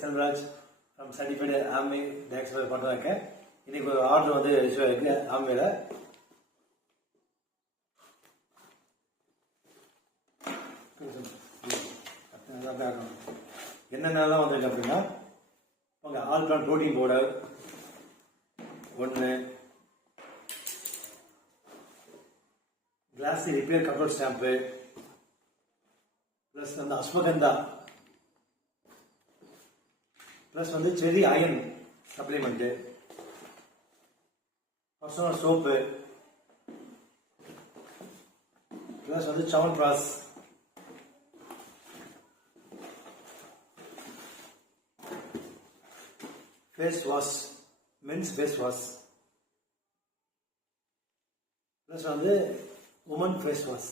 Selvaraj from certified ஆம்பி tax பண்ணுறாங்க. இன்னைக்கு ஒரு ஆர்டர் வந்து இஷ்யூ இருக்கு ஆம்பியில். என்னென்னலாம் வந்திருக்கு அப்படின்னா, உங்கள் ஆல்கான் ப்ரோட்டீன் பவுடர் ஒன்று, glass repair control stamp, plus வந்து அஸ்வகந்தா, ப்ளஸ் வந்து செரி iron supplement, personal soap, plus வந்து chyawanprash, face wash, men's face wash, plus வந்து உமன் ஃபேஸ் வாஷ்.